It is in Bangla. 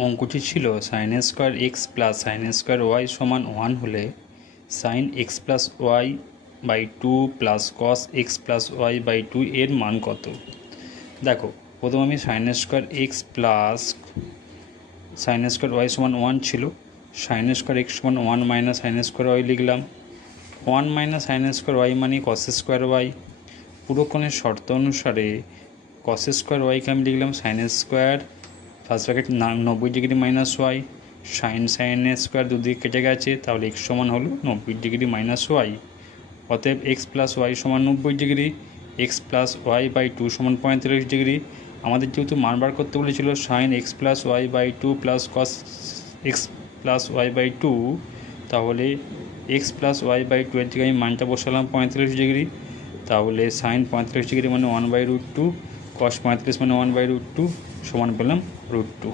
অঙ্কটি ছিল sine square x plus sine square y সমান ওয়ান হলে sine x plus y by two plus cos x plus y by two এর মান কত দেখো প্রথম আমি sine square x plus sine square y সমান ওয়ান ছিল সাইন স্কোয়ার এক্স সমান one minus sine square y লিখলাম one minus sine square y মানে কস স্কোয়ার ওয়াই পুরোক্ষণের শর্ত অনুসারে কস স্কোয়ার ওয়াইকে আমি লিখলাম সাইন স্কোয়ার ফার্স্ট ব্র্যাকেট নব্বই degree minus y sine sine square দুদিকে কেটে গেছে, তাহলে এক্স সমান হলো নব্বই ডিগ্রি মাইনাস ওয়াই অতএব এক্স প্লাস ওয়াই সমান নব্বই degree x plus y by two সমান পঁয়তাল্লিশ ডিগ্রি আমাদের যেহেতু মান বার করতে বলেছিল sine x plus y by two plus cos x plus y by two তাহলে x plus y by two এর থেকে আমি মানটা বসালাম পঁয়তাল্লিশ ডিগ্রি তাহলে সাইন পঁয়তাল্লিশ ডিগ্রি মানে one by root two cos পঁয়তাল্লিশ মানে ওয়ান বাই রুট টু সমান পেলাম রুট টু